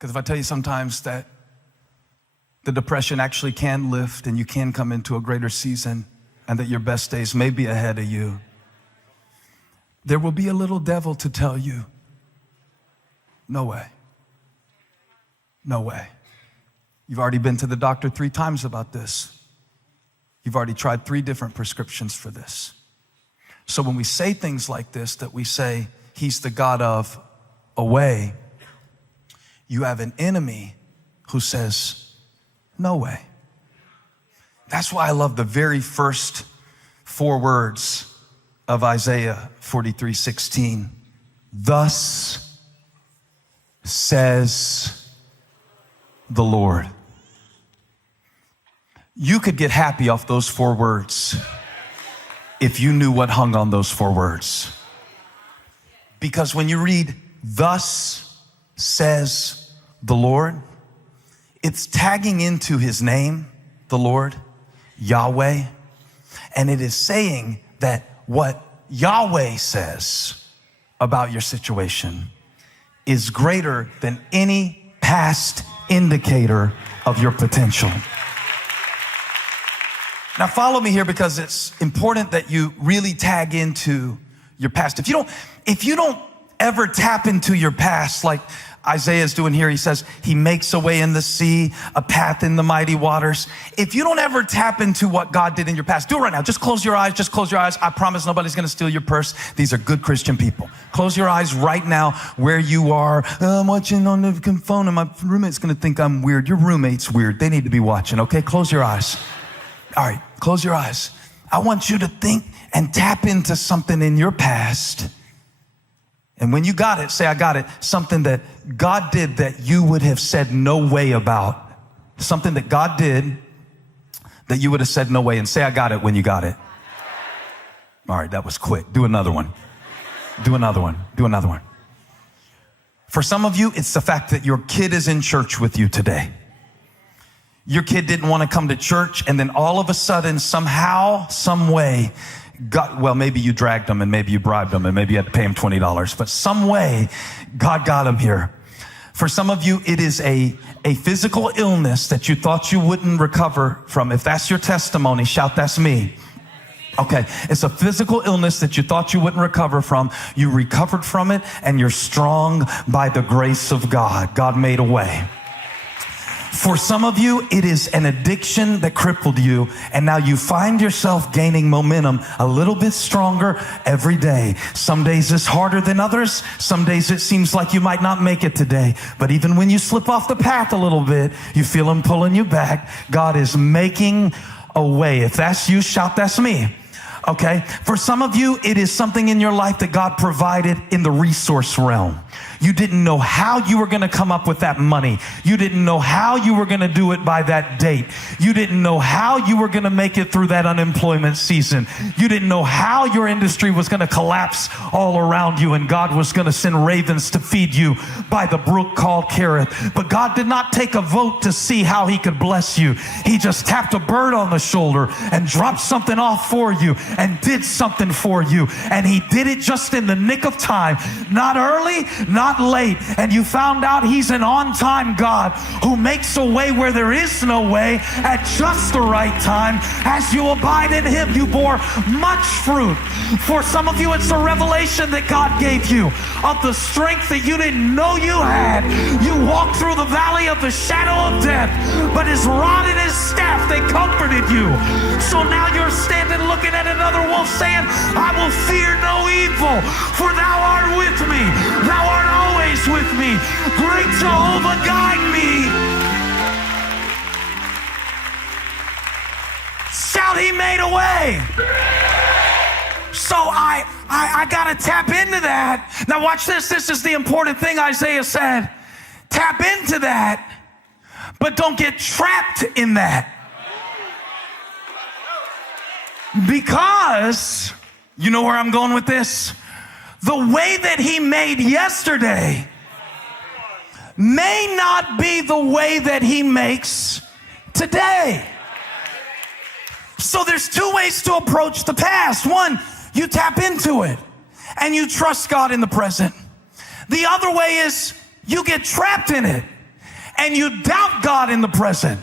Because if I tell you sometimes that the depression actually can lift and you can come into a greater season and that your best days may be ahead of you, there will be a little devil to tell you, no way. No way. You've already been to the doctor 3 times about this. You've already tried 3 different prescriptions for this. So when we say things like this, that we say he's the God of a way, you have an enemy who says, no way. That's why I love the very first 4 words of Isaiah 43:16. Thus says the Lord. You could get happy off those 4 words if you knew what hung on those 4 words. Because when you read, thus says the Lord, it's tagging into his name, the Lord, Yahweh, and it is saying that what Yahweh says about your situation is greater than any past indicator of your potential. Now follow me here, because it's important that you really tag into your past. If you don't ever tap into your past like Isaiah is doing here, he says he makes a way in the sea, a path in the mighty waters. If you don't ever tap into what God did in your past, do it right now. Just close your eyes. Just close your eyes. I promise nobody's going to steal your purse. These are good Christian people. Close your eyes right now where you are. I'm watching on the phone and my roommate's going to think I'm weird. Your roommate's weird. They need to be watching, okay? Close your eyes. All right, close your eyes. I want you to think and tap into something in your past. And when you got it, say, I got it. Something that God did that you would have said no way about. Something that God did that you would have said no way. And say, I got it when you got it. All right, that was quick. Do another one. Do another one. Do another one. For some of you, it's the fact that your kid is in church with you today. Your kid didn't want to come to church, and then all of a sudden, somehow, some way, well, maybe you dragged them, and maybe you bribed them, and maybe you had to pay him $20, but some way, God got him here. For some of you, it is a physical illness that you thought you wouldn't recover from. If that's your testimony, shout, that's me. Okay, it's a physical illness that you thought you wouldn't recover from. You recovered from it, and you're strong by the grace of God. God made a way. For some of you, it is an addiction that crippled you, and now you find yourself gaining momentum a little bit stronger every day. Some days it's harder than others. Some days it seems like you might not make it today. But even when you slip off the path a little bit, you feel him pulling you back. God is making a way. If that's you, shout, that's me. Okay? For some of you, it is something in your life that God provided in the resource realm. You didn't know how you were going to come up with that money. You didn't know how you were going to do it by that date. You didn't know how you were going to make it through that unemployment season. You didn't know how your industry was going to collapse all around you, and God was going to send ravens to feed you by the brook called Kerith. But God did not take a vote to see how he could bless you. He just tapped a bird on the shoulder and dropped something off for you and did something for you. And he did it just in the nick of time. Not early, not late. And you found out he's an on-time God who makes a way where there is no way at just the right time. As you abide in him, you bore much fruit. For some of you, it's a revelation that God gave you of the strength that you didn't know you had. You walked through the valley of the shadow of death, but his rod and his staff, they comforted you. So now you're standing looking at another wolf saying, I will fear no evil, for thou art with me. Thou art always with me. Great Jehovah, guide me. Shout, he made a way. So I got to tap into that. Now watch this. This is the important thing Isaiah said. Tap into that, but don't get trapped in that. Because, you know where I'm going with this? The way that he made yesterday may not be the way that he makes today. So there's 2 ways to approach the past. One, you tap into it and you trust God in the present. The other way is you get trapped in it and you doubt God in the present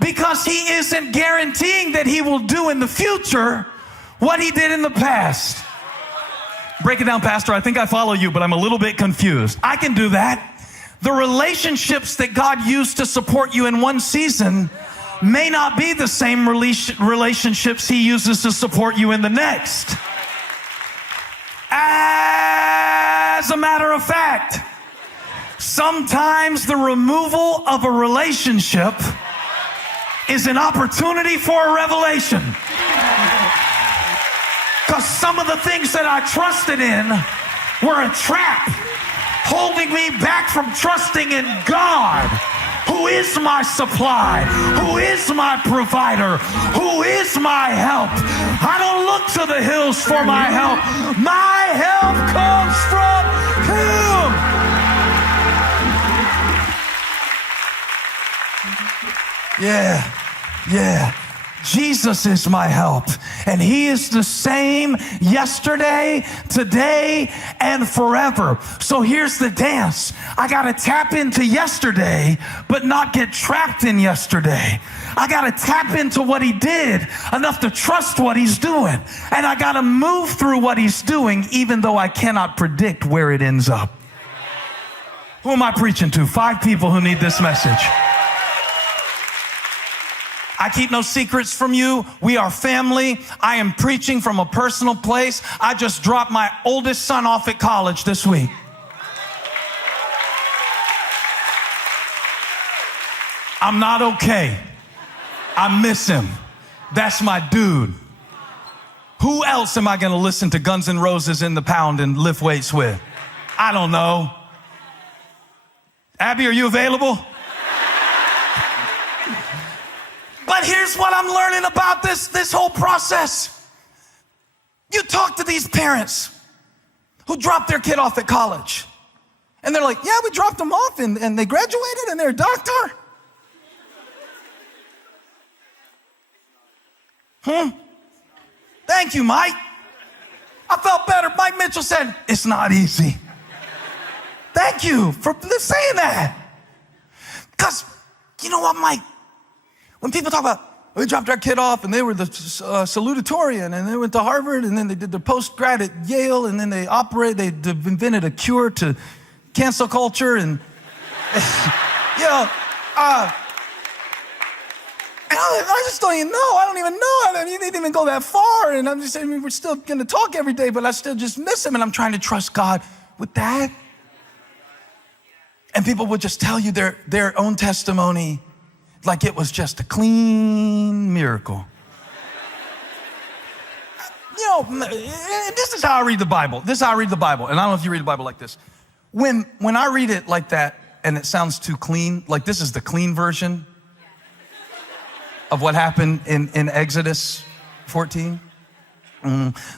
because he isn't guaranteeing that he will do in the future what he did in the past. Break it down, Pastor. I think I follow you, but I'm a little bit confused. I can do that. The relationships that God used to support you in one season may not be the same relationships he uses to support you in the next. As a matter of fact, sometimes the removal of a relationship is an opportunity for a revelation. Because some of the things that I trusted in were a trap, holding me back from trusting in God, who is my supply, who is my provider, who is my help. I don't look to the hills for my help. My help comes from him. Yeah. Jesus is my help, and he is the same yesterday, today, and forever. So here's the dance. I got to tap into yesterday, but not get trapped in yesterday. I got to tap into what he did enough to trust what he's doing. And I got to move through what he's doing, even though I cannot predict where it ends up. Who am I preaching to? 5 people who need this message. I keep no secrets from you. We are family. I am preaching from a personal place. I just dropped my oldest son off at college this week. I'm not okay. I miss him. That's my dude. Who else am I going to listen to Guns N' Roses in the pound and lift weights with? I don't know. Abbey, are you available? But here's what I'm learning about this whole process. You talk to these parents who dropped their kid off at college. And they're like, yeah, we dropped them off and they graduated and they're a doctor. Thank you, Mike. I felt better. Mike Mitchell said, it's not easy. Thank you for saying that. Because you know what, Mike? When people talk about, we dropped our kid off and they were the salutatorian and they went to Harvard and then they did their post-grad at Yale and then they invented a cure to cancel culture and, I just don't even know. I don't even know. He didn't even go that far. And I'm just saying, we're still going to talk every day, but I still just miss him. And I'm trying to trust God with that. And people would just tell you their own testimony like it was just a clean miracle. This is how I read the Bible. This is how I read the Bible. And I don't know if you read the Bible like this. When I read it like that and it sounds too clean, like this is the clean version of what happened in Exodus 14.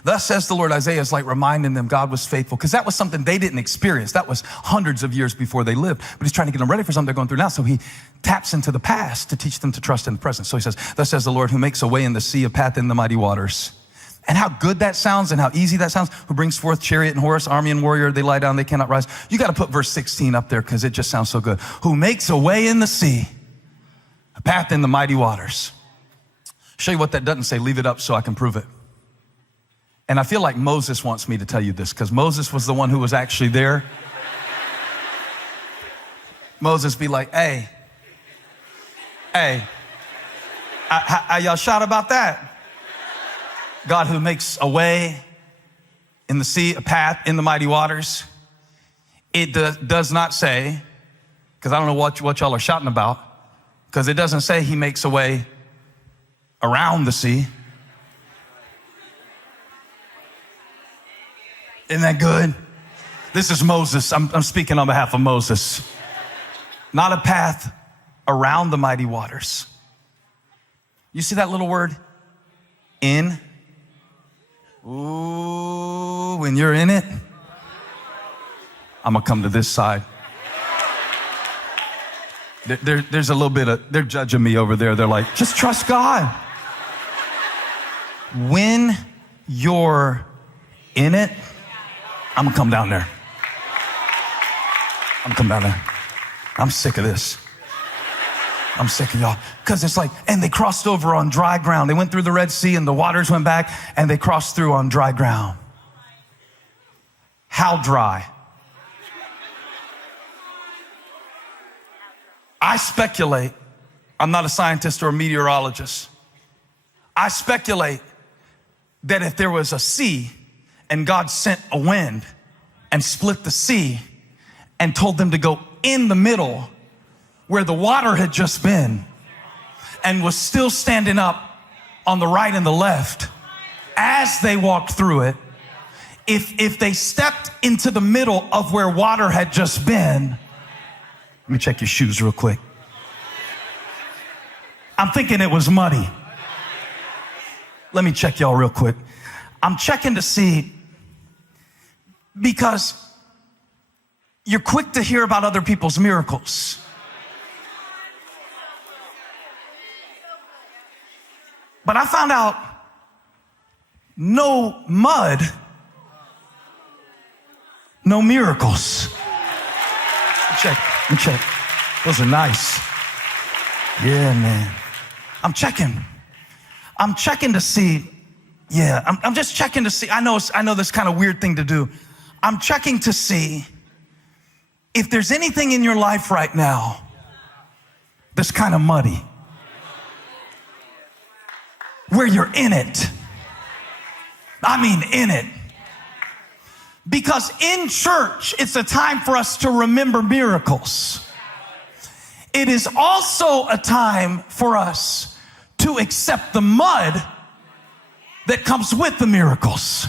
Thus says the Lord. Isaiah is like reminding them God was faithful, because that was something they didn't experience. That was hundreds of years before they lived. But he's trying to get them ready for something they're going through now. So he taps into the past to teach them to trust in the present. So he says, thus says the Lord, who makes a way in the sea, a path in the mighty waters. And how good that sounds and how easy that sounds. Who brings forth chariot and horse, army and warrior. They lie down, they cannot rise. You got to put verse 16 up there because it just sounds so good. Who makes a way in the sea, a path in the mighty waters. Show you what that doesn't say. Leave it up so I can prove it. And I feel like Moses wants me to tell you this because Moses was the one who was actually there. Moses be like, hey, how y'all shout about that? God who makes a way in the sea, a path in the mighty waters. It does not say, because I don't know what y'all are shouting about, because it doesn't say he makes a way around the sea. Isn't that good? This is Moses. I'm speaking on behalf of Moses. Not a path around the mighty waters. You see that little word? In. Ooh, when you're in it, I'm going to come to this side. There's a little bit of, they're judging me over there. They're like, just trust God. When you're in it, I'm gonna come down there. I'm sick of this. I'm sick of y'all. Because it's like, and they crossed over on dry ground. They went through the Red Sea and the waters went back and they crossed through on dry ground. How dry? I speculate, I'm not a scientist or a meteorologist. I speculate that if there was a sea and God sent a wind and split the sea and told them to go in the middle where the water had just been and was still standing up on the right and the left as they walked through it, if they stepped into the middle of where water had just been, let me check your shoes real quick. I'm thinking it was muddy. Let me check y'all real quick. I'm checking to see, because you're quick to hear about other people's miracles. But I found out no mud, no miracles. Let me check. Those are nice. Yeah, man. I'm checking to see. Yeah, I'm just checking to see. I know this kind of weird thing to do. I'm checking to see if there's anything in your life right now that's kind of muddy, where you're in it. I mean, in it. Because in church, it's a time for us to remember miracles. It is also a time for us to accept the mud that comes with the miracles.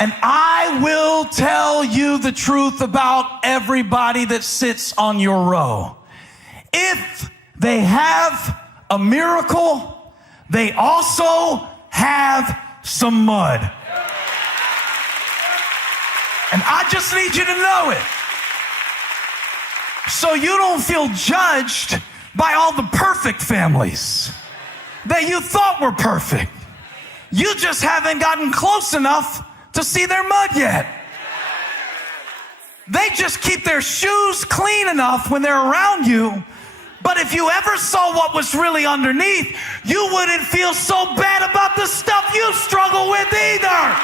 And I will tell you the truth about everybody that sits on your row. If they have a miracle, they also have some mud. And I just need you to know it, so you don't feel judged by all the perfect families that you thought were perfect. You just haven't gotten close enough to see their mud yet. They just keep their shoes clean enough when they're around you, but if you ever saw what was really underneath, you wouldn't feel so bad about the stuff you struggle with either.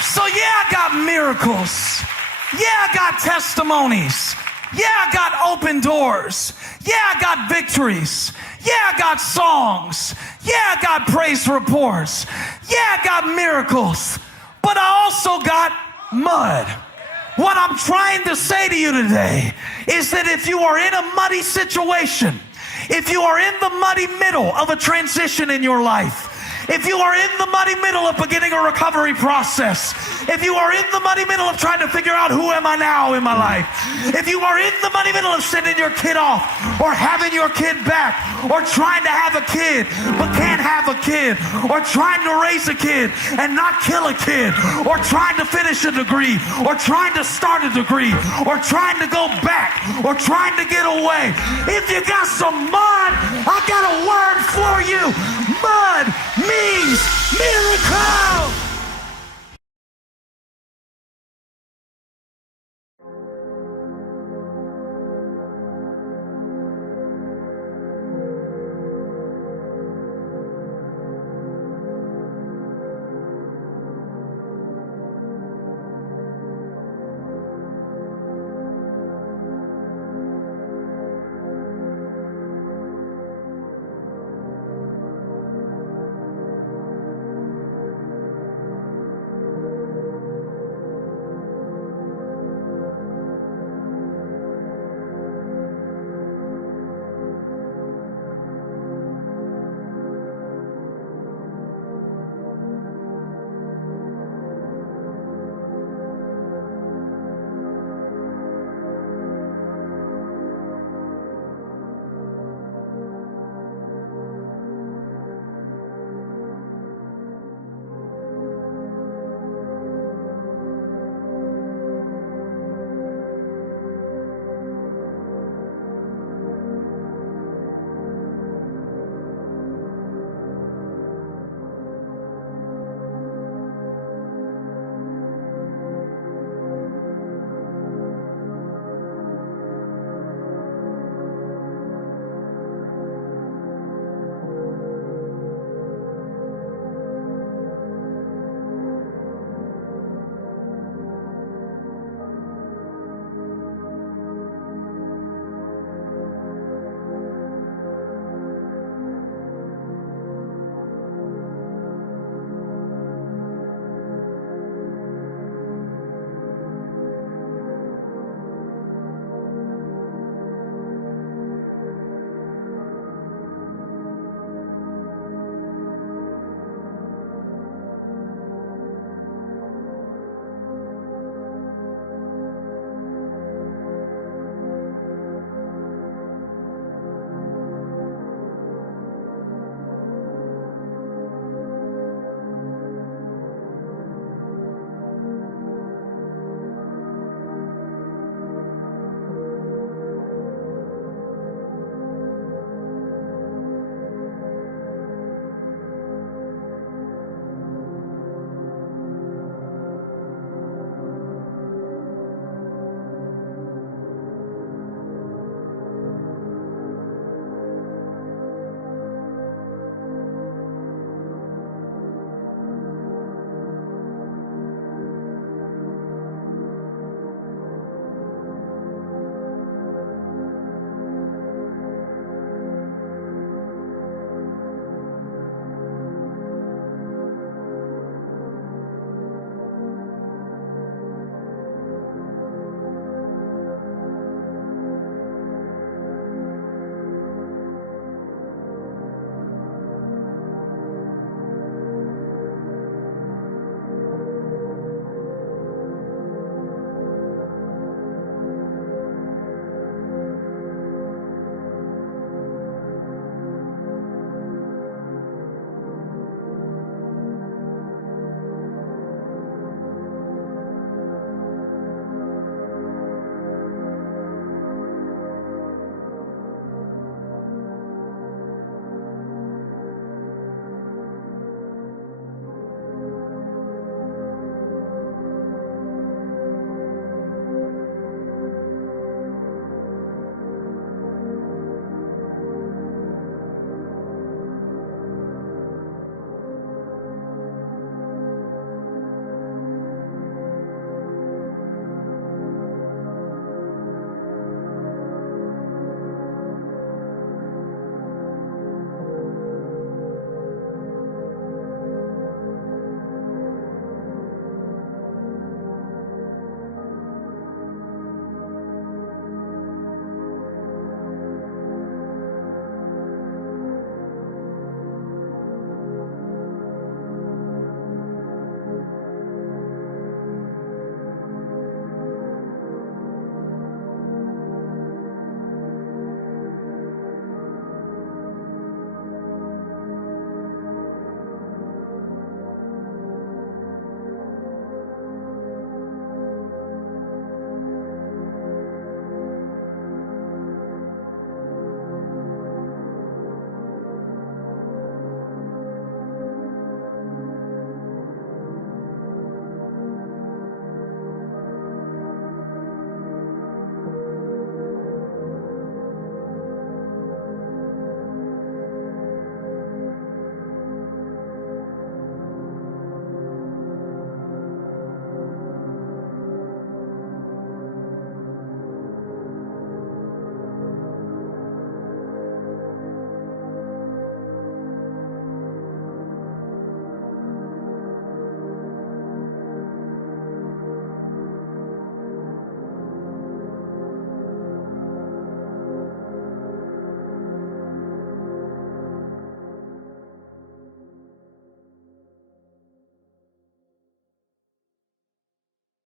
So yeah, I got miracles. Yeah, I got testimonies. Yeah, I got open doors. Yeah, I got victories. Yeah, I got songs. Yeah, I got praise reports. Yeah, I got miracles. But I also got mud. What I'm trying to say to you today is that if you are in a muddy situation, if you are in the muddy middle of a transition in your life, if you are in the muddy middle of beginning a recovery process, if you are in the muddy middle of trying to figure out who am I now in my life, if you are in the muddy middle of sending your kid off or having your kid back or trying to have a kid but can't have a kid, or trying to raise a kid and not kill a kid, or trying to finish a degree, or trying to start a degree, or trying to go back, or trying to get away, if you got some mud, I got a word for you. Mud means miracle.